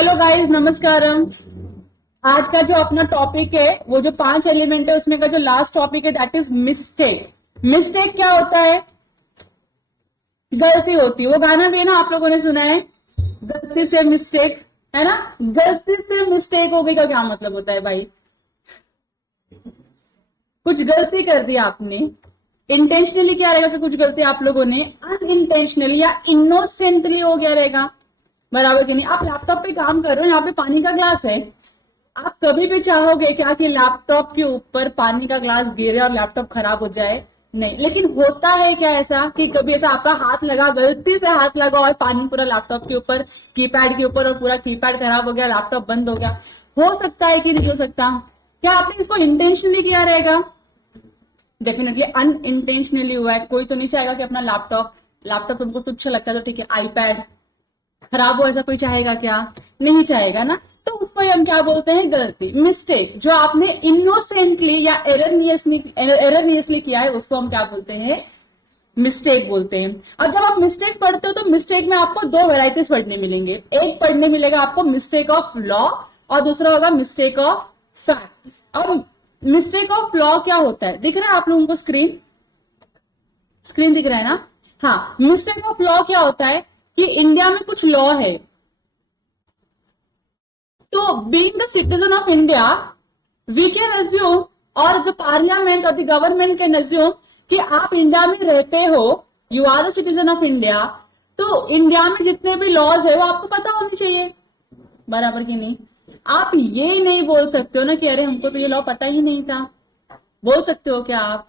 Hello guys, नमस्कारम। आज का जो अपना टॉपिक है, वो जो 5 एलिमेंट है उसमें का जो लास्ट टॉपिक है दैट इज मिस्टेक। मिस्टेक क्या होता है? गलती होती है। वो गाना भी है ना, आप लोगों ने सुना है, गलती से मिस्टेक, है ना। गलती से मिस्टेक हो गई का क्या मतलब होता है भाई? कुछ गलती कर दी आपने, इंटेंशनली क्या रहेगा कि कुछ गलती आप लोगों ने, अनइंटेंशनली या इनोसेंटली हो गया रहेगा, बराबर कि नहीं। आप लैपटॉप पे काम कर रहे हो, यहाँ पे पानी का ग्लास है, आप कभी भी चाहोगे क्या कि लैपटॉप के ऊपर पानी का ग्लास गिरे और लैपटॉप खराब हो जाए? नहीं। लेकिन होता है क्या ऐसा कि कभी ऐसा आपका हाथ लगा, गलती से हाथ लगा और पानी पूरा लैपटॉप के ऊपर, कीपैड के ऊपर, और पूरा कीपैड खराब हो गया, लैपटॉप बंद हो गया? हो सकता है कि नहीं हो सकता? क्या आपने इसको इंटेंशनली किया रहेगा? डेफिनेटली अनइंटेंशनली हुआ है। कोई तो नहीं चाहेगा कि अपना लैपटॉप उनको तुच्छ लगता है तो ठीक है, आईपैड खराब हो, ऐसा कोई चाहेगा क्या? नहीं चाहेगा ना। तो उसको हम क्या बोलते हैं? गलती, मिस्टेक। जो आपने इनोसेंटली या एररनियसली किया है उसको हम क्या बोलते हैं? मिस्टेक बोलते हैं। अब जब आप मिस्टेक पढ़ते हो तो मिस्टेक में आपको दो वेराइटीज पढ़ने मिलेंगे। एक पढ़ने मिलेगा आपको मिस्टेक ऑफ लॉ, और दूसरा होगा मिस्टेक ऑफ फैक्ट। अब मिस्टेक ऑफ लॉ क्या होता है? दिख रहा है आप लोगों को? स्क्रीन दिख रहा है ना? हाँ। मिस्टेक ऑफ लॉ क्या होता है कि इंडिया में कुछ लॉ है, तो being the citizen of India we can assume, और द पार्लियामेंट और द गवर्नमेंट कैन अज्यूम कि आप इंडिया में रहते हो, you are the citizen of India, तो इंडिया में जितने भी लॉज है वो आपको पता होने चाहिए, बराबर कि नहीं। आप ये नहीं बोल सकते हो ना कि अरे हमको तो ये लॉ पता ही नहीं था। बोल सकते हो क्या आप?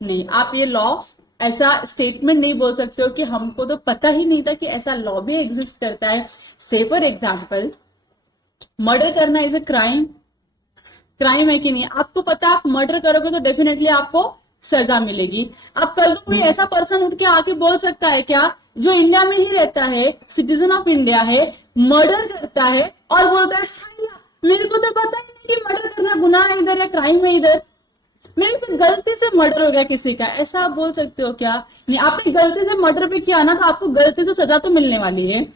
नहीं। आप ये लॉ, ऐसा स्टेटमेंट नहीं बोल सकते हो कि हमको तो पता ही नहीं था कि ऐसा लॉ भी एग्जिस्ट करता है। से फॉर एग्जाम्पल, मर्डर करना इज अ क्राइम। क्राइम है कि नहीं? आपको पता, आप मर्डर करोगे तो डेफिनेटली आपको सजा मिलेगी। अब कल को कोई ऐसा पर्सन उठ के आके बोल सकता है क्या, जो इंडिया में ही रहता है, सिटीजन ऑफ इंडिया है, मर्डर करता है और बोलता है मेरे को तो पता ही नहीं कि मर्डर करना गुनाह है इधर या क्राइम है इधर, मेरे से गलती से मर्डर हो गया किसी का, ऐसा आप बोल सकते हो क्या? नहीं। आपने गलती से मर्डर भी किया ना, तो आपको गलती से सजा तो मिलने वाली है।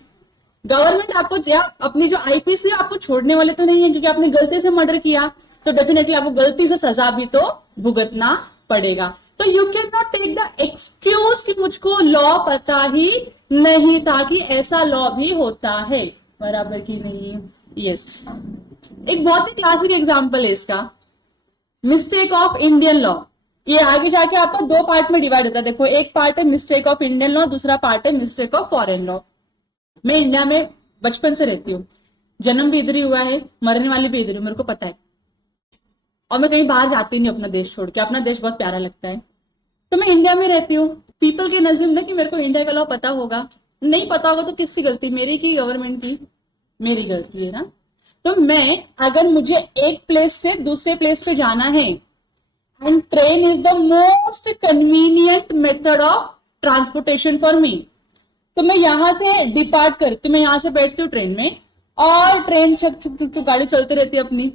गवर्नमेंट आपको, अपनी जो आईपीसी आपको छोड़ने वाले तो नहीं है, क्योंकि आपने गलती से मर्डर किया तो डेफिनेटली आपको गलती से सजा भी तो भुगतना पड़ेगा। तो you can not take the excuse कि मुझको लॉ पता ही नहीं था कि ऐसा लॉ भी होता है, बराबर की नहीं। यस। एक बहुत ही क्लासिक एग्जाम्पल है इसका, मिस्टेक ऑफ इंडियन लॉ। ये आगे जाके आपको दो पार्ट में डिवाइड होता है। देखो, एक पार्ट है मिस्टेक ऑफ इंडियन लॉ, दूसरा पार्ट है मिस्टेक ऑफ फॉरेन लॉ। मैं इंडिया में बचपन से रहती हूँ, जन्म भी इधर ही हुआ है, मरने वाली भी इधर हूँ, मेरे को पता है। और मैं कहीं बाहर जाती नहीं अपना देश छोड़ के, अपना देश बहुत प्यारा लगता है। तो मैं इंडिया में रहती हूँ। पीपल के नजर में कि मेरे को इंडिया का लॉ पता होगा, नहीं पता होगा तो किसकी गलती, मेरी की गवर्नमेंट की? मेरी गलती है ना। तो मैं, अगर मुझे एक प्लेस से दूसरे प्लेस पे जाना है, and train is the most convenient method of transportation for me, तो मैं यहां से डिपार्ट करती हूँ, मैं यहां से बैठती हूँ ट्रेन में, और ट्रेन गाड़ी चलती रहती है अपनी,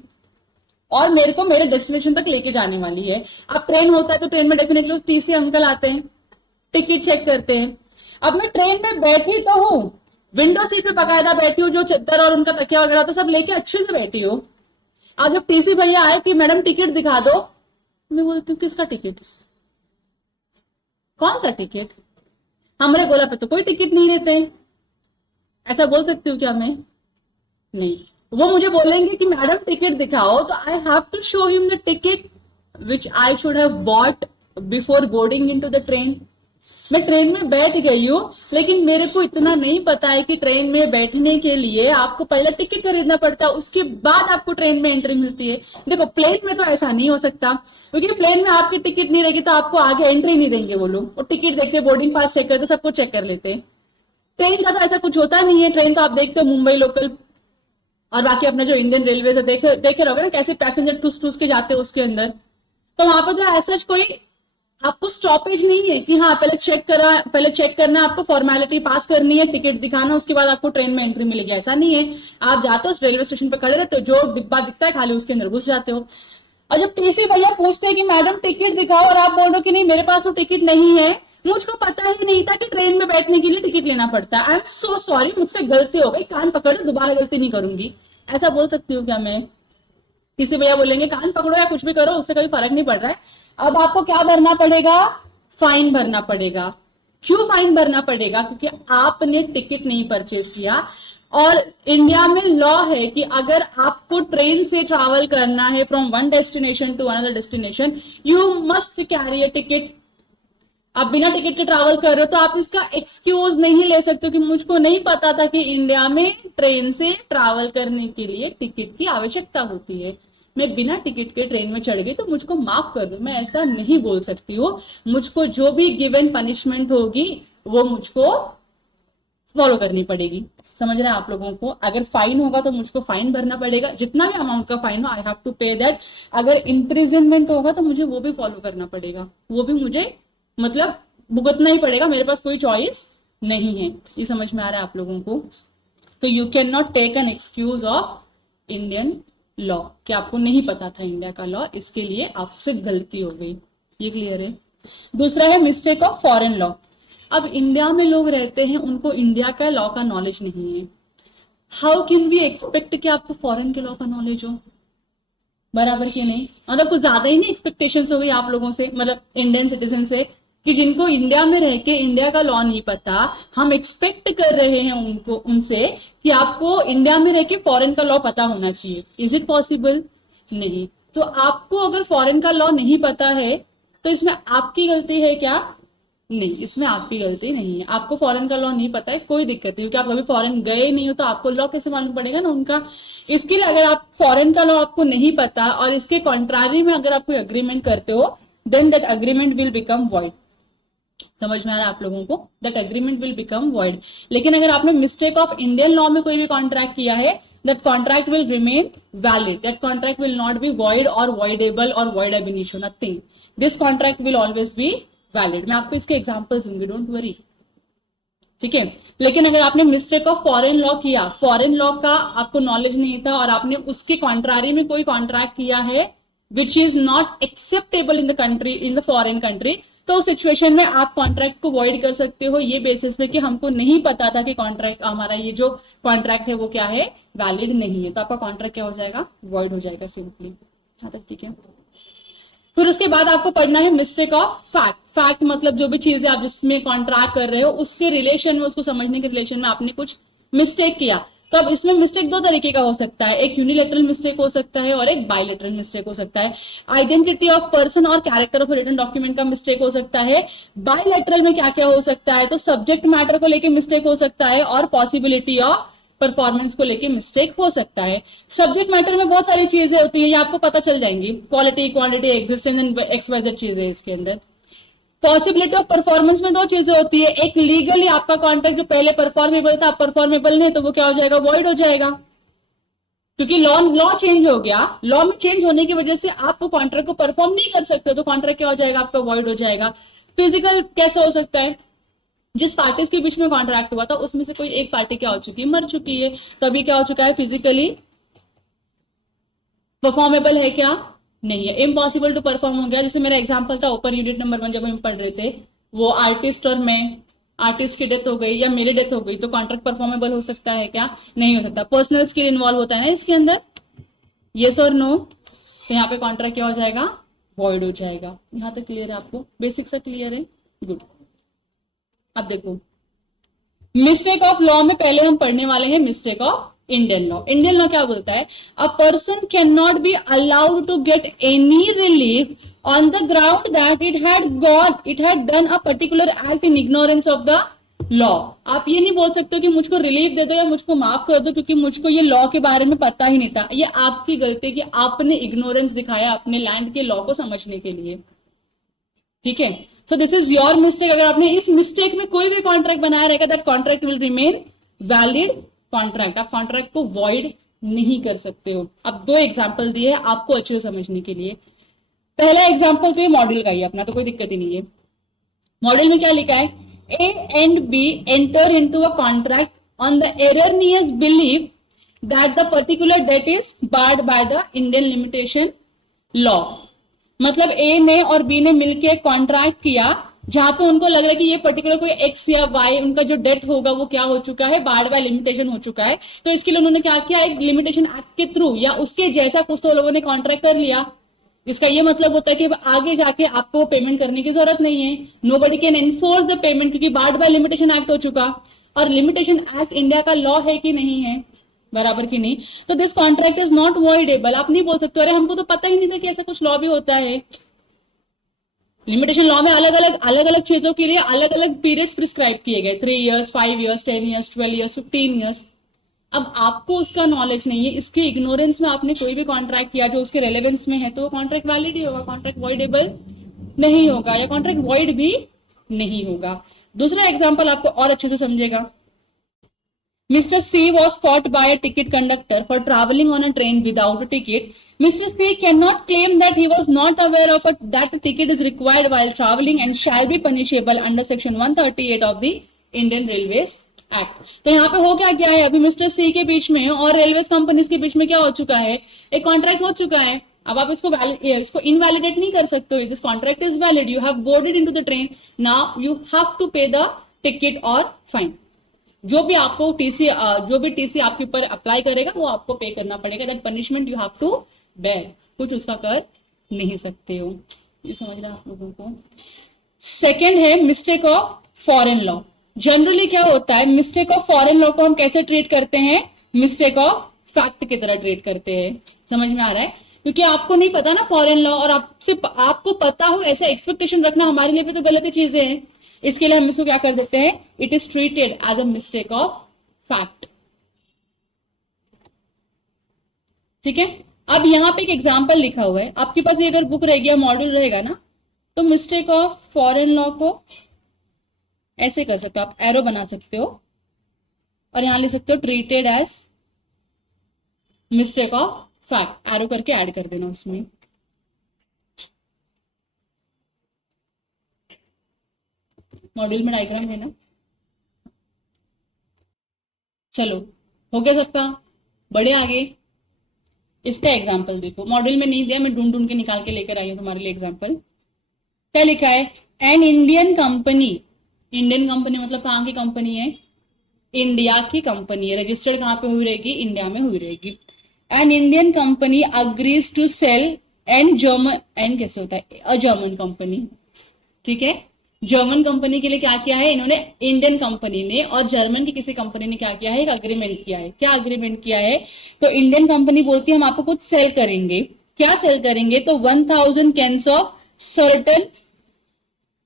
और मेरे को मेरे डेस्टिनेशन तक लेके जाने वाली है। अब ट्रेन होता है तो ट्रेन में डेफिनेटली टीसी अंकल आते हैं, टिकट चेक करते हैं। अब मैं ट्रेन में बैठी तो हूँ, विंडो सीट पे बकायदा बैठी हूँ, जो चद्दर और उनका तकिया वगैरह होता है सब लेके अच्छे से बैठी हूँ। अब जब टीसी भैया आए कि मैडम टिकट दिखा दो, मैं बोलती हूँ किसका टिकट, कौन सा टिकट? हमारे गोला पे तो कोई टिकट नहीं रहते हैं। ऐसा बोल सकती हूँ क्या मैं? नहीं। वो मुझे बोलेंगे कि मैडम टिकट दिखाओ, तो I have to show him the ticket which I should have bought before boarding into the train. मैं ट्रेन में बैठ गई हूँ, लेकिन मेरे को इतना नहीं पता है कि ट्रेन में बैठने के लिए आपको पहले टिकट खरीदना पड़ता है, उसके बाद आपको ट्रेन में एंट्री मिलती है। देखो, प्लेन में तो ऐसा नहीं हो सकता, क्योंकि प्लेन में आपकी टिकट नहीं रहेगी तो आपको आगे एंट्री नहीं देंगे वो लोग। और टिकट देखते, बोर्डिंग पास चेक करते, सब कुछ चेक कर लेते हैं। ट्रेन का तो ऐसा कुछ होता नहीं है। ट्रेन तो आप देखते हो मुंबई लोकल और बाकी अपना जो इंडियन रेलवे है, देखे रहोगे ना कैसे पैसेंजर टूस टूस के जाते हैं उसके अंदर। तो वहां पर जो ऐसा कोई आपको स्टॉपेज नहीं है कि हाँ पहले चेक करना, आपको फॉर्मेलिटी पास करनी है, टिकट दिखाना, उसके बाद आपको ट्रेन में एंट्री मिलेगी, ऐसा नहीं है। आप जाते हो रेलवे स्टेशन पे खड़े रहते हो, जो डिब्बा दिखता है खाली उसके अंदर घुस जाते हो। और जब टीसी भैया पूछते हैं कि मैडम टिकट दिखाओ, और आप बोल रहे हो कि नहीं मेरे पास तो टिकट नहीं है, मुझको पता ही नहीं था कि ट्रेन में बैठने के लिए टिकट लेना पड़ता है। आई एम सो सॉरी, मुझसे गलती हो गई, कान पकड़ो, दोबारा गलती नहीं करूंगी। ऐसा बोल सकती हूँ क्या मैं? किसी भैया बोलेंगे कान पकड़ो या कुछ भी करो, उससे कोई फर्क नहीं पड़ रहा है। अब आपको क्या भरना पड़ेगा? फाइन भरना पड़ेगा। क्यों फाइन भरना पड़ेगा? क्योंकि आपने टिकट नहीं परचेज किया। और इंडिया में लॉ है कि अगर आपको ट्रेन से ट्रैवल करना है from one destination to another destination, you must carry a ticket. आप बिना टिकट के ट्रैवल कर रहे हो तो आप इसका एक्सक्यूज नहीं ले सकते कि मुझको नहीं पता था कि इंडिया में ट्रेन से ट्रैवल करने के लिए टिकट की आवश्यकता होती है, मैं बिना टिकट के ट्रेन में चढ़ गई तो मुझको माफ कर दो। मैं ऐसा नहीं बोल सकती हूँ। मुझको जो भी गिवन पनिशमेंट होगी वो मुझको फॉलो करनी पड़ेगी। समझ रहे हैं आप लोगों को? अगर फाइन होगा तो मुझको फाइन भरना पड़ेगा, जितना भी अमाउंट का फाइन हो आई हैव टू पे दैट। अगर इम्प्रिजनमेंट होगा तो मुझे वो भी फॉलो करना पड़ेगा, वो भी मुझे मतलब भुगतना ही पड़ेगा, मेरे पास कोई चॉइस नहीं है। ये समझ में आ रहा है आप लोगों को? तो you can not take an excuse of Indian law कि आपको नहीं पता था इंडिया का लॉ, इसके लिए आपसे गलती हो गई। ये क्लियर है? दूसरा है मिस्टेक ऑफ फॉरेन लॉ। अब इंडिया में लोग रहते हैं, उनको इंडिया का लॉ का नॉलेज नहीं है। हाउ कैन वी एक्सपेक्ट कि आपको फॉरेन के लॉ का नॉलेज हो? बराबर कि नहीं? मतलब कुछ ज्यादा ही नहीं एक्सपेक्टेशंस हो गई आप लोगों से, मतलब इंडियन सिटीजन से, कि जिनको इंडिया में रह के इंडिया का लॉ नहीं पता, हम एक्सपेक्ट कर रहे हैं उनसे कि आपको इंडिया में रह के फॉरेन का लॉ पता होना चाहिए। Is it possible? नहीं। तो आपको अगर फॉरेन का लॉ नहीं पता है तो इसमें आपकी गलती है क्या? नहीं, इसमें आपकी गलती नहीं है। आपको फॉरेन का लॉ नहीं पता है, कोई दिक्कत नहीं, क्योंकि आप कभी फॉरेन गए नहीं हो तो आपको लॉ कैसे मालूम पड़ेगा ना उनका। इसके लिए अगर आप फॉरेन का लॉ आपको नहीं पता और इसके कॉन्ट्रारी में अगर आप कोई अग्रीमेंट करते हो, then that agreement will become void. समझ में आ रहा है आप लोगों को? That agreement will become void. लेकिन अगर आपने मिस्टेक ऑफ इंडियन लॉ में कोई भी कॉन्ट्रैक्ट किया है, that contract will remain valid. That contract will not be void or voidable or void ab initio, nothing. This contract will always be valid. मैं आपको इसके एग्जांपल्स दूंगी, डोंट वरी। ठीक है? लेकिन अगर आपने मिस्टेक ऑफ फॉरेन लॉ किया, फॉरेन लॉ का आपको नॉलेज नहीं था और आपने उसके कॉन्ट्रारी में कोई कॉन्ट्रैक्ट किया है which is not acceptable in the country, in the foreign country, तो उस सिचुएशन में आप कॉन्ट्रैक्ट को वॉइड कर सकते हो ये बेसिस पे कि हमको नहीं पता था कि कॉन्ट्रैक्ट, हमारा ये जो कॉन्ट्रैक्ट है वो क्या है, वैलिड नहीं है, तो आपका कॉन्ट्रैक्ट क्या हो जाएगा? वॉइड हो जाएगा सिंपली। यहाँ तक ठीक है? फिर उसके बाद आपको पढ़ना है मिस्टेक ऑफ फैक्ट। फैक्ट मतलब जो भी चीजें आप जिसमें कॉन्ट्रैक्ट कर रहे हो उसके रिलेशन में, उसको समझने के रिलेशन में आपने कुछ मिस्टेक किया। तो अब इसमें मिस्टेक दो तरीके का हो सकता है, एक यूनिलेटरल मिस्टेक हो सकता है और एक बायलेटरल मिस्टेक हो सकता है। आइडेंटिटी ऑफ पर्सन और कैरेक्टर ऑफ रिटन डॉक्यूमेंट का मिस्टेक हो सकता है। बायलेटरल में क्या क्या हो सकता है? तो सब्जेक्ट मैटर को लेके मिस्टेक हो सकता है और पॉसिबिलिटी ऑफ परफॉर्मेंस को लेके मिस्टेक हो सकता है। सब्जेक्ट मैटर में बहुत सारी चीजें होती है, ये आपको पता चल जाएंगी, quality, quantity, existence and XYZ चीजें इसके अंदर। पॉसिबिलिटी ऑफ परफॉर्मेंस में दो चीजें होती है, एक लीगली आपका कॉन्ट्रैक्ट जो पहले परफॉर्मेबल था, परफॉर्मेबल नहीं तो वो क्या हो जाएगा? वॉइड हो जाएगा, क्योंकि लॉ चेंज हो गया। लॉ में चेंज होने की वजह से आप कॉन्ट्रैक्ट को परफॉर्म नहीं कर सकते, तो कॉन्ट्रैक्ट क्या हो जाएगा? आपका वॉइड हो जाएगा। फिजिकल कैसे हो सकता है? जिस पार्टीज के बीच में कॉन्ट्रैक्ट हुआ था उसमें से कोई एक पार्टी क्या हो चुकी है? मर चुकी है, तभी क्या हो चुका है? फिजिकली परफॉर्मेबल है क्या? नहीं है, इम्पॉसिबल टू परफॉर्म हो गया। जैसे मेरा एग्जांपल था ओपन यूनिट नंबर 1 जब हम पढ़ रहे थे, वो आर्टिस्ट और मैं, आर्टिस्ट की डेथ हो गई या मेरी डेथ हो गई तो कॉन्ट्रैक्ट परफॉर्मेबल हो सकता है क्या? नहीं हो सकता। पर्सनल स्किल इन्वॉल्व होता है ना इसके अंदर, यस और नो, तो यहाँ पे कॉन्ट्रैक्ट क्या हो जाएगा? वॉइड हो जाएगा। यहाँ तक क्लियर है आपको? बेसिक सा क्लियर है? गुड। अब देखो मिस्टेक ऑफ लॉ में पहले हम पढ़ने वाले हैं mistake of Indian law. Indian law क्या बोलता है? A person can not be allowed to get any relief on the ground that it had done a particular act in ignorance of the law. आप ये नहीं बोल सकते कि मुझको रिलीफ दे दो या मुझको माफ कर दो क्योंकि मुझको ये लॉ के बारे में पता ही नहीं था। ये आपकी गलती है कि आपने इग्नोरेंस दिखाया अपने लैंड के लॉ को समझने के लिए। ठीक है? So this is your mistake. अगर आपने इस मिस्टेक में कोई भी कॉन्ट्रैक्ट बनाया रहेगा that contract will remain valid contract. आप कॉन्ट्रैक्ट को वॉइड नहीं कर सकते हो। अब दो एग्जाम्पल दिए आपको अच्छे से समझने के लिए। पहला एग्जाम्पल तो ये मॉडल का ही अपना, तो कोई दिक्कत ही नहीं है। मॉडल में क्या लिखा है? A and B enter into a contract on the erroneous belief that the particular debt is barred by the Indian limitation law. मतलब A ने और B ने मिलके कॉन्ट्रैक्ट किया जहां पे उनको लग रहा है कि ये पर्टिकुलर कोई एक्स या वाई उनका जो डेथ होगा वो क्या हो चुका है, बार्ड बाय लिमिटेशन हो चुका है, तो इसके लिए उन्होंने क्या किया, एक लिमिटेशन एक्ट के थ्रू या उसके जैसा कुछ तो लोगों ने कॉन्ट्रैक्ट कर लिया। इसका ये मतलब होता है कि आगे जाके आपको पेमेंट करने की जरूरत नहीं है, nobody can enforce the payment, क्योंकि बार्ड बाय लिमिटेशन एक्ट हो चुका। और लिमिटेशन एक्ट इंडिया का लॉ है कि नहीं है, बराबर की नहीं, तो this contract is not voidable. आप नहीं बोल सकते अरे हमको तो पता ही नहीं था कि ऐसा कुछ लॉ भी होता है। लिमिटेशन लॉ में अलग अलग चीजों के लिए अलग अलग पीरियड्स प्रिस्क्राइब किए गए, 3 years, 5 years, 10 years, 12 years, 15 years। अब आपको उसका नॉलेज नहीं है, इसके इग्नोरेंस में आपने कोई भी कॉन्ट्रैक्ट किया जो उसके रेलेवेंस में है, तो वो कॉन्ट्रैक्ट वैलिड ही होगा, कॉन्ट्रैक्ट वॉइडेबल नहीं होगा, या कॉन्ट्रैक्ट वॉइड भी नहीं होगा। दूसरा एग्जाम्पल आपको और अच्छे से समझेगा। Mr. C was caught by a ticket conductor for traveling on a train without a ticket. Mr. C cannot claim that he was not aware of that a ticket is required while traveling and shall be punishable under section 138 of the Indian Railways Act। तो यहाँ पे हो क्या है, अभी mister सी के बीच में और रेलवेज कंपनीज के बीच में क्या हो चुका है, एक कॉन्ट्रैक्ट हो चुका है। अब आप इसको इनवैलिडेट नहीं कर सकते हो, this contract is valid, you have boarded into the train, now you have to pay the ticket और फाइन। जो भी आपको टीसी आपके ऊपर अप्लाई करेगा वो आपको पे करना पड़ेगा, that punishment you have to bear, कुछ उसका कर नहीं सकते हो। ये समझ रहे हैं आप लोगों को। सेकेंड है mistake of foreign law. Generally क्या होता है, मिस्टेक ऑफ फॉरेन लॉ को हम कैसे ट्रीट करते हैं, मिस्टेक ऑफ फैक्ट की तरह ट्रीट करते हैं। समझ में आ रहा है, क्योंकि आपको नहीं पता ना फॉरेन लॉ, और आपको पता हो ऐसा एक्सपेक्टेशन रखना हमारे लिए भी तो गलत चीजें हैं। इसके लिए हम इसको क्या कर देते हैं, it is treated as a mistake of fact. ठीक है, अब यहां पे एक एग्जांपल लिखा हुआ है, आपके पास ये अगर बुक रहेगी या मॉड्यूल रहेगा ना, तो मिस्टेक ऑफ फॉरेन लॉ को ऐसे कर सकते हो, आप एरो बना सकते हो और यहां लिख सकते हो treated as mistake of fact, arrow करके ऐड कर देना उसमें। मॉड्यूल में डायग्राम है ना। चलो हो गया सबका, बड़े आगे। इसका एग्जाम्पल देखो, मॉड्यूल में नहीं दिया, मैं ढूंढ ढूंढ के निकाल के लेकर आई हूं तुम्हारे लिए एग्जाम्पल। क्या लिखा है, N Indian company, Indian company मतलब कहां की कंपनी है, इंडिया की कंपनी है, रजिस्टर्ड कहां पे हुई रहेगी, इंडिया में हुई रहेगी। An Indian company agrees to sell an German, an कैसे होता है, अ जर्मन कंपनी। ठीक है, जर्मन कंपनी के लिए क्या किया है इन्होंने, इंडियन कंपनी ने और जर्मन की किसी कंपनी ने क्या किया है, एक अग्रीमेंट किया है। क्या अग्रीमेंट किया है, तो इंडियन कंपनी बोलती है हम आपको कुछ सेल करेंगे। क्या सेल करेंगे, तो 1000 cans of certain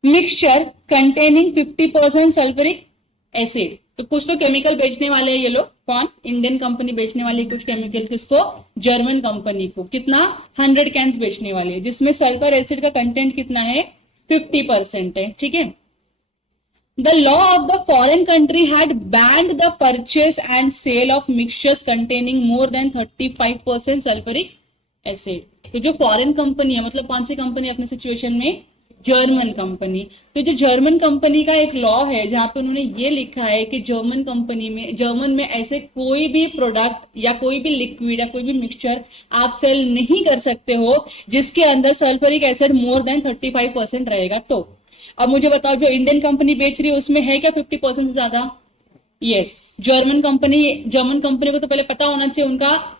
mixture containing 50% sulphuric acid. तो कुछ तो केमिकल बेचने वाले हैं ये लोग, कौन, इंडियन कंपनी बेचने वाली कुछ केमिकल, किसको, जर्मन कंपनी को। कितना, 100 कैंस बेचने वाले, जिसमें सल्फर एसिड का कंटेंट कितना है, 50% है। ठीक है, the law of the foreign country had banned the purchase and sale of mixtures containing more than 35% sulphuric acid. तो जो फॉरेन कंपनी है, मतलब कौन सी कंपनी अपने सिचुएशन में, जर्मन कंपनी। तो जो जर्मन कंपनी का एक लॉ है जहां पे उन्होंने ये लिखा है कि जर्मन में ऐसे कोई भी प्रोडक्ट या कोई भी लिक्विड या कोई भी मिक्सचर आप सेल नहीं कर सकते हो जिसके अंदर सल्फ्यूरिक एसिड मोर देन 35% रहेगा। तो अब मुझे बताओ, जो इंडियन कंपनी बेच रही है उसमें है क्या 50% से ज्यादा? यस। जर्मन कंपनी को तो पहले पता होना चाहिए, उनका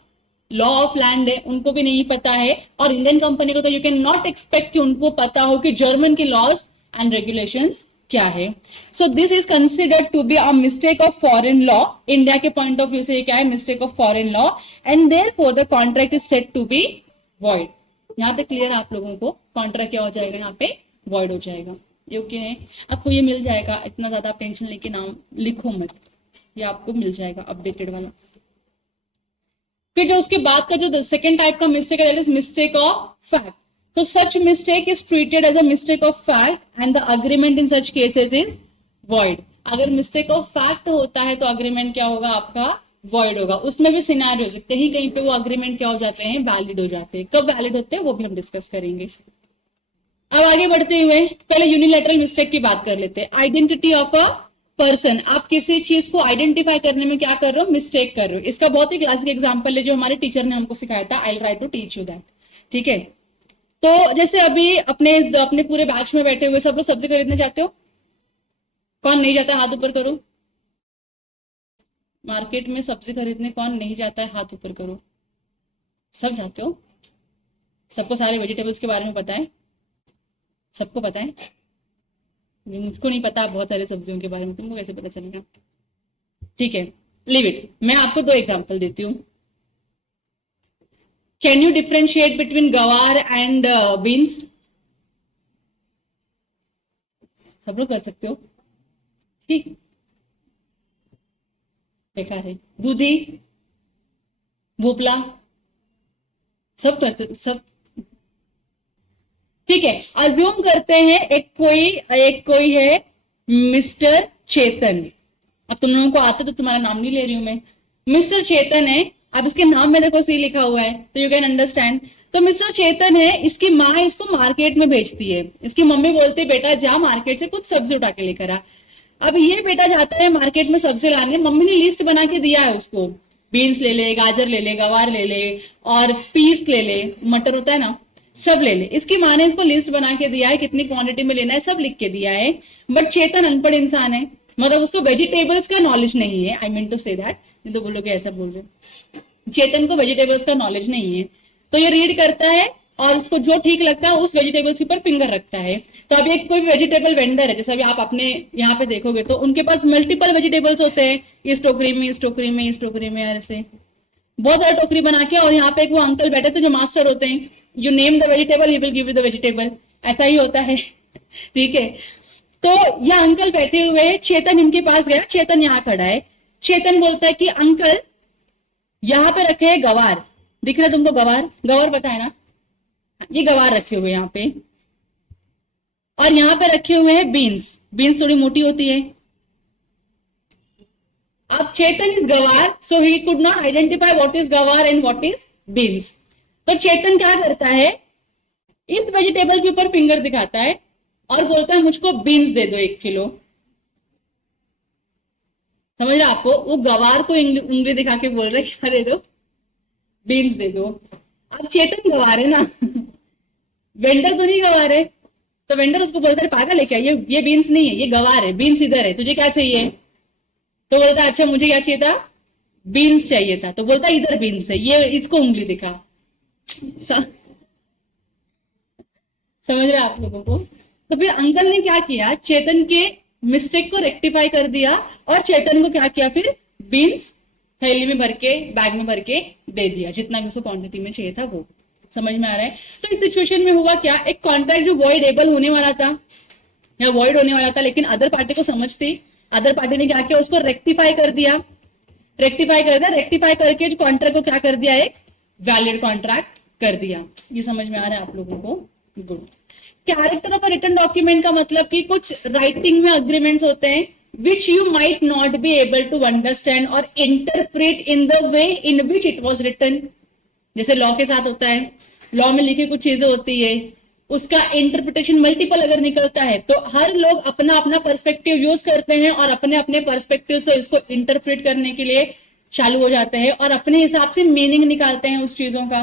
लॉ ऑफ लैंड है, उनको भी नहीं पता है। और इंडियन कंपनी को तो यू कैन नॉट एक्सपेक्ट कि उनको पता हो कि जर्मन के लॉज एंड रेगुलेशंस क्या है। So this is considered to be a mistake of foreign law. India के पॉइंट ऑफ व्यू से क्या है, mistake of foreign law, and therefore the contract is said to be void. यहां तक clear आप लोगों को, कॉन्ट्रैक्ट क्या हो जाएगा, यहाँ पे वॉइड हो जाएगा। ये ओके है, आपको ये मिल जाएगा, इतना ज्यादा टेंशन लेके नाम लिखो मत, ये आपको मिल जाएगा अपडेटेड वाला। फिर जो उसके बाद का जो सेकेंड टाइप का मिस्टेक है, that is mistake of fact. So such mistake is treated as a mistake of fact and the agreement in such cases is void. अगर mistake of fact होता है तो agreement क्या होगा आपका, void होगा। उसमें भी scenarios कहीं कहीं पे वो agreement क्या हो जाते हैं, valid हो जाते हैं। कब valid होते हैं वो भी हम डिस्कस करेंगे। अब आगे बढ़ते हुए पहले यूनिलैटरल मिस्टेक की बात कर लेते हैं। आइडेंटिटी ऑफ अ पर्सन, आप किसी चीज को आइडेंटिफाई करने में क्या कर रहे हो, मिस्टेक कर रहे हो। इसका बहुत ही क्लासिक एग्जांपल है जो हमारे टीचर ने हमको सिखाया था, I try to teach you that. ठीक है, तो जैसे अभी अपने अपने पूरे बैच में बैठे हुए सब लोग सब्जी खरीदने जाते हो? कौन नहीं जाता, हाथ ऊपर करो। मार्केट में सब्जी खरीदने कौन नहीं जाता है, हाथ ऊपर करो। सब जाते हो? सबको सारे वेजिटेबल्स के बारे में पता है? सबको पता है? मुझको नहीं पता बहुत सारे सब्जियों के बारे में, तुमको कैसे पता चलेगा? ठीक है, लीव इट। मैं आपको दो एग्जांपल देती हूँ। कैन यू डिफरेंशिएट बिटवीन गवार एंड बीन्स? सब लोग कर सकते हो? ठीक, बेकार है। दूधी, भोपला, सब करते सब। ठीक है, अज्यूम करते हैं एक कोई है मिस्टर चेतन। अब तुम लोगों को आता तो तुम्हारा नाम नहीं ले रही हूं मैं। मिस्टर चेतन है, अब इसके नाम में देखो सी लिखा हुआ है तो यू कैन अंडरस्टैंड। तो मिस्टर चेतन है, इसकी माँ इसको मार्केट में भेजती है। इसकी मम्मी बोलती है बेटा जा मार्केट से कुछ सब्जी उठा के लेकर आ। अब ये बेटा जाता है मार्केट में सब्जी लाने, मम्मी ने लिस्ट बना के दिया है उसको, बीन्स ले ले, गाजर ले ले, गवार ले ले और पीस ले ले, मटर होता है ना, सब ले ले। इसकी माँ ने इसको लिस्ट बना के दिया है, कितनी क्वांटिटी में लेना है सब लिख के दिया है। बट चेतन अनपढ़ इंसान है, मतलब उसको वेजिटेबल्स का नॉलेज नहीं है। I mean to say that, नहीं तो बोलोगे ऐसा बोल रहे। चेतन को वेजिटेबल्स का नॉलेज नहीं है, तो ये रीड करता है और उसको जो ठीक लगता है उस वेजिटेबल्स के ऊपर फिंगर रखता है। तो अभी एक कोई वेजिटेबल वेंडर है, जैसे अभी आप अपने यहाँ पे देखोगे तो उनके पास मल्टीपल वेजिटेबल्स होते हैं, इस टोकरी में, इस टोकरी में, इस टोकरी में, ऐसे बहुत सारा टोकरी बना के। और यहाँ पे एक वो अंकल बैठे थे जो मास्टर होते हैं, you name the vegetable he will give you the vegetable, ऐसा ही होता है। ठीक है, तो यह अंकल बैठे हुए हैं, चेतन इनके पास गया, चेतन यहाँ खड़ा है। चेतन बोलता है कि अंकल यहाँ पे रखे हैं गवार, दिख रहा है तुमको गवार? गवार पता है ना, ये गवार रखे हुए यहाँ पे। और यहाँ पे रखे हुए हैं बीन्स, बीन्स थोड़ी मोटी होती है। अब Chetan is gawar, so he could not identify what is gawar and what is beans. तो चेतन क्या करता है, इस वेजिटेबल के ऊपर फिंगर दिखाता है और बोलता है मुझको बीन्स दे दो 1 किलो। समझ रहे आपको? वो गवार को उंगली दिखा के बोल रहे क्या दे दो? बीन्स दे दो। अब चेतन गवार है ना, वेंडर तो नहीं गवार है, तो वेंडर उसको बोलता है पागल है क्या, ये बीन्स नहीं है, ये गवार है, बीन्स इधर है, तुझे क्या चाहिए? तो बोलता अच्छा मुझे क्या चाहिए था? बीन्स चाहिए था। तो बोलता इधर बीन्स है, ये इसको उंगली दिखा। समझ रहे आप लोगों को? तो फिर अंकल ने क्या किया, चेतन के मिस्टेक को रेक्टिफाई कर दिया और चेतन को क्या किया, फिर बीन्स थैली में भर के, बैग में भर के दे दिया, जितना भी उसको क्वांटिटी में चाहिए था वो। समझ में आ रहा है? तो इस सिचुएशन में हुआ क्या, एक कॉन्ट्रैक्ट जो वॉइडेबल होने वाला था या वॉइड होने वाला था, लेकिन अदर पार्टी को समझ थी, अदर पार्टी ने क्या किया, उसको रेक्टिफाई कर दिया। रेक्टिफाई करके जो कॉन्ट्रैक्ट को क्या कर दिया, एक वैलिड कॉन्ट्रैक्ट कर दिया। ये समझ में आ रहा है आप लोगों को? Good. Character of a written document का मतलब कि कुछ राइटिंग में अग्रीमेंट्स होते हैं which you might not be able to understand or interpret in the way in which it was written। जैसे लॉ के साथ होता है, लॉ में लिखी कुछ चीजें होती है, उसका इंटरप्रिटेशन मल्टीपल अगर निकलता है तो हर लोग अपना अपना पर्सपेक्टिव यूज करते हैं और अपने अपने पर्सपेक्टिव से इसको इंटरप्रेट करने के लिए चालू हो जाते हैं और अपने हिसाब से मीनिंग निकालते हैं उस चीजों का,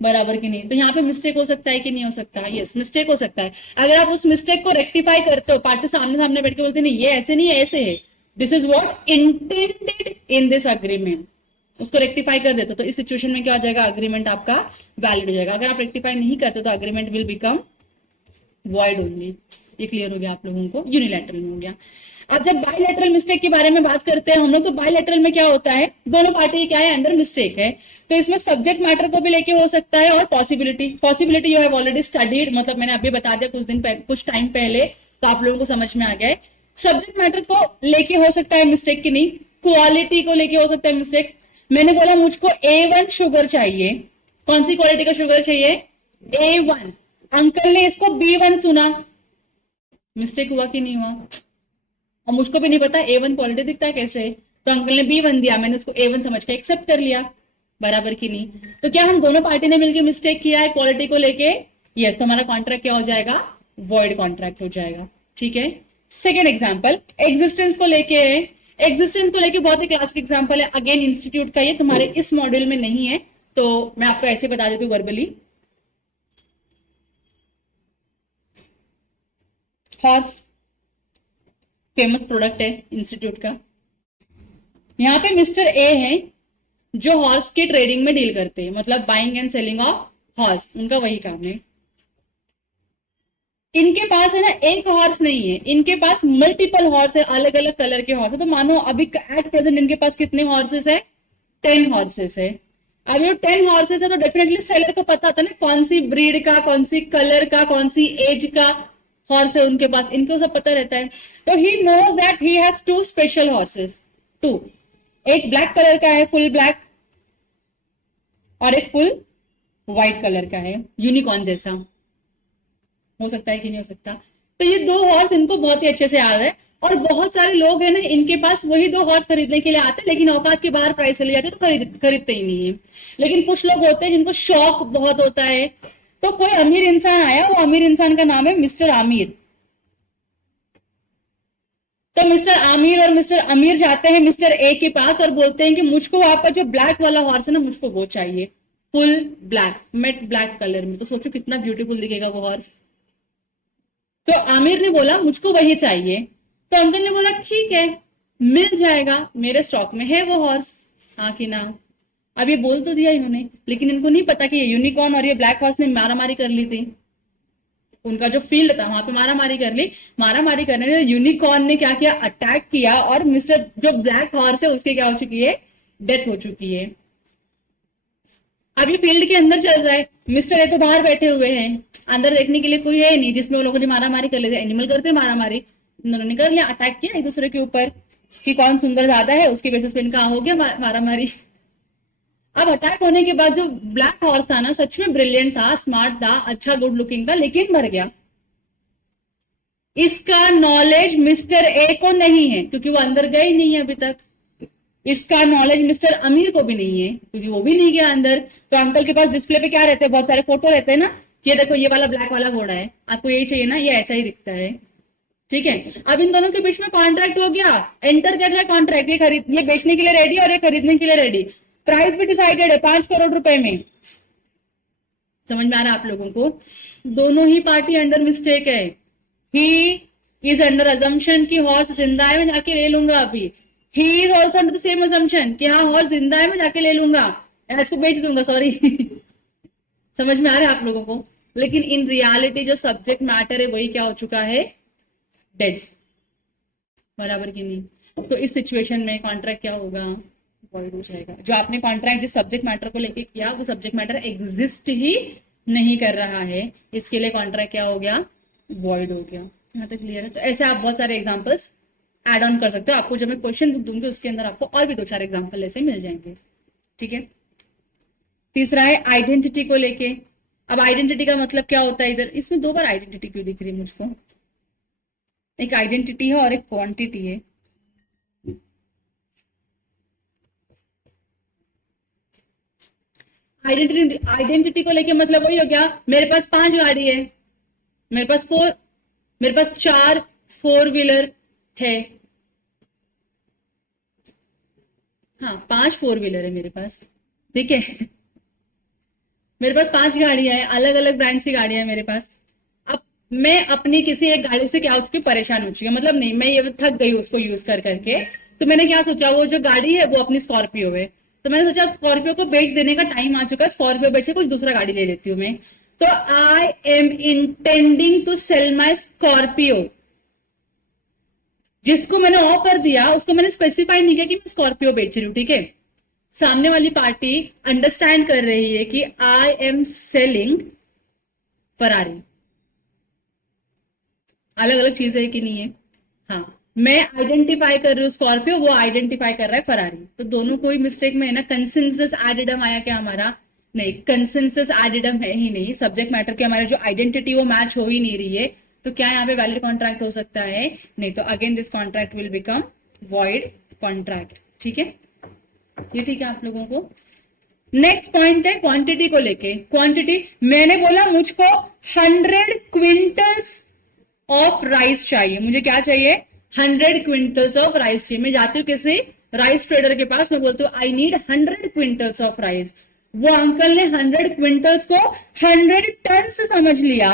बराबर की नहीं। तो यहाँ पे मिस्टेक हो सकता है कि नहीं हो सकता? यस, मिस्टेक हो सकता है। अगर आप उस मिस्टेक को रेक्टिफाई करते हो, पार्टी सामने सामने बैठ के बोलते नहीं ये ऐसे नहीं है, ऐसे है, this is what intended in this agreement, उसको रेक्टिफाई कर देते हो तो इस सिचुएशन में क्या हो जाएगा, अग्रीमेंट आपका वैलिड हो जाएगा। अगर आप रेक्टिफाई नहीं करते तो agreement will become void only. ये क्लियर हो गया आप लोगों को? यूनिलैटरल में हो गया। अब जब बायलैटरल मिस्टेक के बारे में बात करते हैं हम लोग, तो बायलैटरल में क्या होता है, दोनों पार्टी क्या है, अंडर मिस्टेक है, तो इसमें सब्जेक्ट मैटर को भी लेके हो सकता है और possibility you have already studied, मतलब मैंने अभी बता दिया कुछ टाइम पहले, तो आप लोगों को समझ में आ गया है। सब्जेक्ट मैटर को लेके हो सकता है मिस्टेक की नहीं, क्वालिटी को लेके हो सकता है मिस्टेक। मैंने बोला मुझको A1 शुगर चाहिए, कौन सी क्वालिटी का शुगर चाहिए, A1, अंकल ने इसको B1 सुना, मिस्टेक हुआ कि नहीं हुआ? और मुझको भी नहीं पता A1 क्वालिटी दिखता है कैसे, तो अंकल ने B1 दिया, मैंने उसको A1 समझ के एक्सेप्ट कर लिया, बराबर की नहीं? तो क्या हम दोनों पार्टी ने मिलकर मिस्टेक किया है क्वालिटी को लेके? यस, तो हमारा कॉन्ट्रैक्ट क्या हो जाएगा, वॉइड कॉन्ट्रैक्ट हो जाएगा। ठीक है। सेकेंड एग्जाम्पल एग्जिस्टेंस को लेके है। एग्जिस्टेंस को लेके बहुत ही क्लासिक एग्जाम्पल है, अगेन इंस्टीट्यूट का, ये तुम्हारे इस मॉड्यूल में नहीं है तो मैं आपको ऐसे बता देती हूँ वर्बली। हॉर्स फेमस प्रोडक्ट है इंस्टीट्यूट का। यहाँ पे मिस्टर ए है जो हॉर्स के ट्रेडिंग में डील करते हैं, मतलब buying and selling of horse, उनका वही काम है। इनके पास है ना एक हॉर्स नहीं है, इनके पास मल्टीपल हॉर्स है, अलग अलग कलर के हॉर्स है। तो मानो अभी एट प्रेजेंट इनके पास कितने हॉर्सेस है? 10 हॉर्सेस है। अब ये 10 हॉर्सेस है तो डेफिनेटली सेलर को पता था ना कौन सी ब्रीड का, कौन सी कलर का, कौन सी एज का हॉर्स है उनके पास, इनको सब पता रहता है। तो he knows that he has 2 special horses, 2, एक ब्लैक कलर का है फुल ब्लैक, और एक फुल व्हाइट कलर का है यूनिकॉर्न जैसा। हो सकता है कि नहीं हो सकता? तो ये 2 हॉर्स इनको बहुत ही अच्छे से याद है, और बहुत सारे लोग हैं ना इनके पास वही 2 हॉर्स खरीदने के लिए आते हैं, लेकिन औकात के बाहर प्राइस चली जाती है तो खरीदते ही नहीं है। लेकिन कुछ लोग होते हैं जिनको शौक बहुत होता है। तो कोई अमीर इंसान आया, वो अमीर इंसान का नाम है मिस्टर आमिर। तो मिस्टर आमिर और मिस्टर अमीर जाते हैं मिस्टर ए के पास और बोलते हैं कि मुझको आपका जो ब्लैक वाला हॉर्स है ना, मुझको वो चाहिए, full black, met black colour में। तो सोचो कितना ब्यूटीफुल दिखेगा वो हॉर्स। तो आमिर ने बोला मुझको वही चाहिए। तो अंकल ने बोला ठीक है, मिल जाएगा, मेरे स्टॉक में है वो हॉर्स, हाँ कि ना। अब ये बोल तो दिया इन्होंने, लेकिन इनको नहीं पता कि ये यूनिकॉर्न और ये ब्लैक हॉर्स ने मारामारी कर ली थी। उनका जो फील्ड था वहां पे मारामारी कर ली। मारामारी करने में यूनिकॉर्न ने क्या किया? अटैक किया, और मिस्टर जो ब्लैक हॉर्स है उसकी क्या हो चुकी है? डेथ हो चुकी है। अब ये फील्ड के अंदर चल रहा है, मिस्टर ए तो बाहर बैठे हुए हैं, अंदर देखने के लिए कोई है नहीं, जिसमें वो लोगों ने मारामारी कर ली थी। एनिमल करते मारामारी, उन्होंने कर लिया, अटैक किया एक दूसरे के ऊपर कि कौन सुंदर ज्यादा है, उसके बेसिस पे इनका हो गया मारामारी। अब अटैक होने के बाद जो ब्लैक हॉर्स था ना, सच में ब्रिलियंट था, स्मार्ट था, अच्छा गुड लुकिंग था, लेकिन मर गया। इसका नॉलेज मिस्टर ए को नहीं है क्योंकि वो अंदर गए ही नहीं है अभी तक। इसका नॉलेज मिस्टर अमीर को भी नहीं है क्योंकि वो भी नहीं गया अंदर। तो अंकल के पास डिस्प्ले पे क्या रहते हैं? बहुत सारे फोटो रहते हैं ना, ये देखो ये वाला ब्लैक वाला घोड़ा है, आपको यही चाहिए ना, ये ऐसा ही दिखता है, ठीक है। अब इन दोनों के बीच में कॉन्ट्रैक्ट हो गया, एंटर कर लिया कॉन्ट्रैक्ट, ये बेचने के लिए रेडी और ये खरीदने के लिए रेडी। प्राइस भी डिसाइडेड है 5 करोड़ रुपए में। समझ में आ रहा है आप लोगों को? दोनों ही पार्टी अंडर मिस्टेक है। ही इज अंडर अजम्पशन कि हॉर्स जिंदा है, मैं जाके ले लूंगा अभी। He is also under the same assumption कि हाँ हॉर्स जिंदा है, मैं जाके ले लूंगा, इसको बेच दूंगा, सॉरी। समझ में आ रहा है आप लोगों को? लेकिन इन रियलिटी जो सब्जेक्ट मैटर है वही क्या हो चुका है? डेड। बराबर की नहीं? तो इस सिचुएशन में कॉन्ट्रैक्ट क्या होगा? वॉइड हो जाएगा। जो आपने कॉन्ट्रैक्ट जिस सब्जेक्ट मैटर को लेके किया, वो सब्जेक्ट मैटर एग्जिस्ट ही नहीं कर रहा है, इसके लिए कॉन्ट्रैक्ट क्या हो गया? वॉइड हो गया। यहाँ तक क्लियर है? तो ऐसे आप बहुत सारे एग्जांपल्स ऐड ऑन कर सकते हो। आपको जब मैं क्वेश्चन बुक दूंगी उसके अंदर आपको और भी 2-4 एग्जांपल ऐसे मिल जाएंगे, ठीक है। तीसरा है आइडेंटिटी को लेके। अब आइडेंटिटी का मतलब क्या होता है? इधर इसमें 2 बार आइडेंटिटी क्यों दिख रही है मुझको? एक आइडेंटिटी है और एक क्वांटिटी है। आइडेंटिटी को लेके मतलब वही हो गया, मेरे पास 5 गाड़ी है, मेरे पास 4 4 व्हीलर है, हाँ 5 4 व्हीलर है मेरे पास, ठीक है। मेरे पास 5 गाड़ियां हैं, अलग अलग ब्रांड्स की गाड़ियां हैं मेरे पास। अब मैं अपनी किसी एक गाड़ी से क्या हो चुकी, परेशान हो चुकी है, मतलब नहीं, मैं ये थक गई उसको यूज कर करके। तो मैंने क्या सोचा, वो जो गाड़ी है वो अपनी स्कॉर्पियो है, तो मैंने सोचा स्कॉर्पियो को बेच देने का टाइम आ चुका है, स्कॉर्पियो बेच के कुछ दूसरा गाड़ी ले लेती हूँ मैं। तो I am intending to sell my Scorpio. जिसको मैंने ऑफर दिया उसको मैंने स्पेसिफाई नहीं किया कि मैं स्कॉर्पियो बेच रही हूँ, ठीक है। सामने वाली पार्टी अंडरस्टैंड कर रही है कि आई एम सेलिंग फरारी। अलग अलग चीजें है कि नहीं है? हाँ, मैं आइडेंटिफाई कर रही हूँ स्कॉर्पियो, वो आइडेंटिफाई कर रहा है फरारी। तो दोनों कोई मिस्टेक में है ना? कंसेंसस एडिडम आया क्या हमारा? नहीं, कंसेंसस एडिडम है ही नहीं। सब्जेक्ट मैटर की हमारी जो आइडेंटिटी वो मैच हो ही नहीं रही है, तो क्या यहाँ पे वैलिड कॉन्ट्रैक्ट हो सकता है? नहीं। तो again this contract will become void contract, ठीक है। ये ठीक है आप लोगों को? नेक्स्ट पॉइंट है क्वांटिटी को लेके। क्वांटिटी, मैंने बोला मुझको 100 क्विंटल्स ऑफ राइस चाहिए। मुझे क्या चाहिए? 100 क्विंटल्स ऑफ राइस चाहिए। मैं जाती हूँ किसी राइस ट्रेडर के पास, मैं बोलती हूँ I need 100 quintals of rice. वो अंकल ने 100 क्विंटल्स को 100 टन से समझ लिया।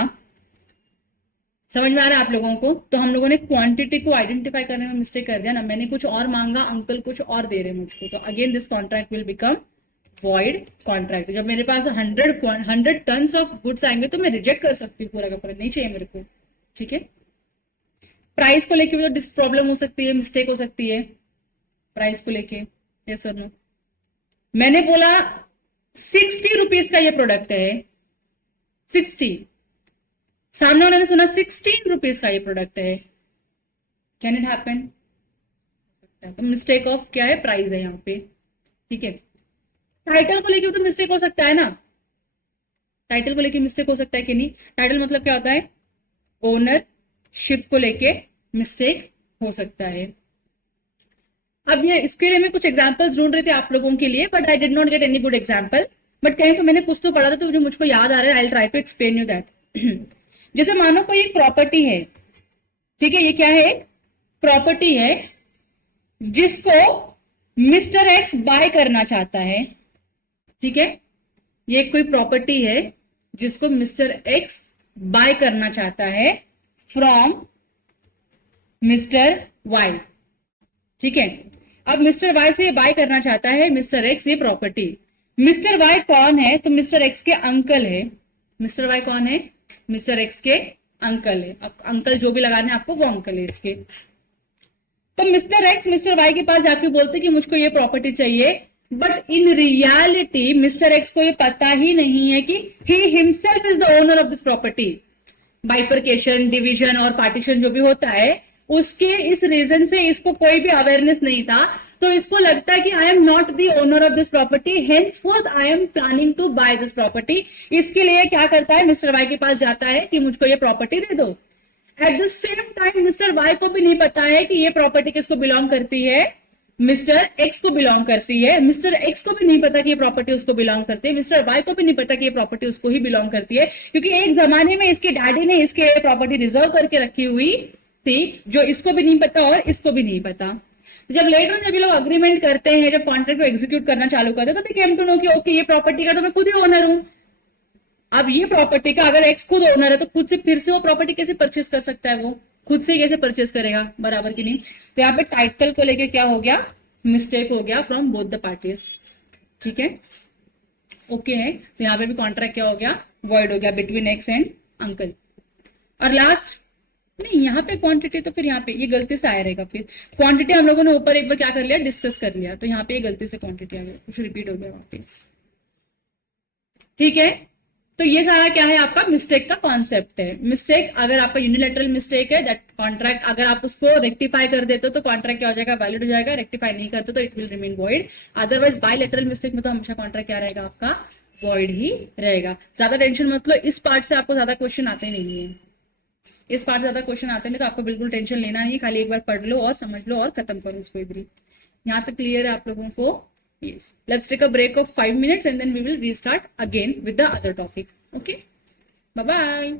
समझ में आ रहा है आप लोगों को? तो हम लोगों ने क्वांटिटी को आइडेंटिफाई करने में मिस्टेक कर दिया ना, मैंने कुछ और मांगा, अंकल कुछ और दे रहे मुझको, तो again this contract will become void contract. जब मेरे पास 100 टन्स ऑफ गुड्स आएंगे तो मैं रिजेक्ट कर सकती हूँ पूरा का पूरा, नहीं चाहिए मेरे को, ठीक है। प्राइस को लेके भी तो प्रॉब्लम हो सकती है, मिस्टेक हो सकती है प्राइस को लेके, यस और नो। मैंने बोला 60 रुपीज का ये प्रोडक्ट है, 60, सामने वाले ने सुना 16 रुपीज का ये प्रोडक्ट है, कैन इट हैपन? तो मिस्टेक ऑफ क्या है, प्राइस है यहाँ पे, ठीक है। टाइटल को लेके भी तो मिस्टेक हो सकता है ना, टाइटल को लेके मिस्टेक हो सकता है कि नहीं? टाइटल मतलब क्या होता है, ओनरशिप को लेके मिस्टेक हो सकता है। अब ये इसके लिए मैं कुछ एग्जांपल्स ढूंढ रही थी आप लोगों के लिए, but I did not get any good example, but कहीं तो मैंने कुछ तो पढ़ा था तो जो मुझको याद आ रहा है, I will try to explain you that. जैसे मानो कोई एक प्रॉपर्टी है, ठीक है, ये क्या है, प्रॉपर्टी है जिसको मिस्टर एक्स बाय करना चाहता है, ठीक है, ये कोई प्रॉपर्टी है जिसको मिस्टर एक्स बाय करना चाहता है फ्रॉम मिस्टर वाई, ठीक है। अब मिस्टर वाई से ये बाय करना चाहता है मिस्टर एक्स ये प्रॉपर्टी। मिस्टर वाई कौन है, तो मिस्टर एक्स के अंकल है। मिस्टर वाई कौन है, मिस्टर एक्स के अंकल है। अब अंकल जो भी लगाने आपको वो अंकल है इसके। तो मिस्टर एक्स मिस्टर वाई के पास जाके बोलते कि मुझको ये प्रॉपर्टी चाहिए, but in reality mister x को ये पता ही नहीं है कि he himself is the owner of this property. Bifurcation, division और पार्टीशन जो भी होता है उसके इस रीजन से इसको कोई भी अवेयरनेस नहीं था, तो इसको लगता है कि I am not the owner of this property, henceforth I am planning to buy this property. इसके लिए क्या करता है, मिस्टर वाई के पास जाता है कि मुझको ये प्रॉपर्टी दे दो। At the same time mister Y को भी नहीं पता है कि ये प्रॉपर्टी किसको बिलोंग करती है, मिस्टर एक्स को बिलोंग करती है। मिस्टर एक्स को भी नहीं पता कि ये प्रॉपर्टी उसको बिलोंग करती है, मिस्टर वाई को भी नहीं पता कि ये प्रॉपर्टी उसको ही बिलोंग करती है, क्योंकि एक जमाने में इसके डैडी ने इसके प्रॉपर्टी रिजर्व करके रखी हुई थी, जो इसको भी नहीं पता और इसको भी नहीं पता। जब लेटर जब ये लोग अग्रीमेंट करते हैं, जब कॉन्ट्रैक्ट को एग्जीक्यूट करना चालू करते हैं, तो दे केम टू नो कि ओके ये प्रॉपर्टी का तो मैं खुद ही ओनर हूं। अब ये प्रॉपर्टी का अगर एक्स खुद ओनर है तो खुद से फिर से वो प्रॉपर्टी कैसे परचेस कर सकता है, वो खुद से कैसे परचेस करेगा, बराबर की नहीं। तो यहाँ पे टाइटल को लेके क्या हो गया, मिस्टेक हो गया फ्रॉम बोथ द पार्टीज, ठीक है, ओके है। तो यहाँ पे भी कॉन्ट्रैक्ट क्या हो गया, वॉइड हो गया बिटवीन एक्स एंड अंकल। और लास्ट नहीं, यहाँ पे क्वांटिटी तो फिर यहाँ पे ये गलती से आया रहेगा, फिर क्वांटिटी हम लोगों ने ऊपर एक बार क्या कर लिया, डिस्कस कर लिया, तो यहाँ पे ये गलती से क्वांटिटी आ गया, कुछ रिपीट हो गया वहां पे, ठीक है। तो ये सारा क्या है, आपका मिस्टेक का कॉन्सेप्ट है। मिस्टेक अगर आपका यूनिलैटरल मिस्टेक है, दैट कॉन्ट्रैक्ट अगर आप उसको रेक्टिफाई कर देते हो तो कॉन्ट्रैक्ट क्या हो जाएगा, वैलिड हो जाएगा। रेक्टिफाई नहीं करते तो it will remain void. Otherwise bilateral mistake में तो हमेशा कॉन्ट्रैक्ट क्या रहेगा, आपका वॉइड ही रहेगा। ज्यादा टेंशन मत लो, इस पार्ट से आपको ज्यादा क्वेश्चन आते नहीं है, इस पार्ट से ज्यादा क्वेश्चन आते नहीं, तो आपको बिल्कुल टेंशन लेना नहीं, खाली एक बार पढ़ लो और समझ लो और खत्म करो इसको भी। यहाँ तक क्लियर है आप लोगों को? Yes. Let's take a break of 5 minutes and then we will restart again with the other topic. Okay. Bye-bye.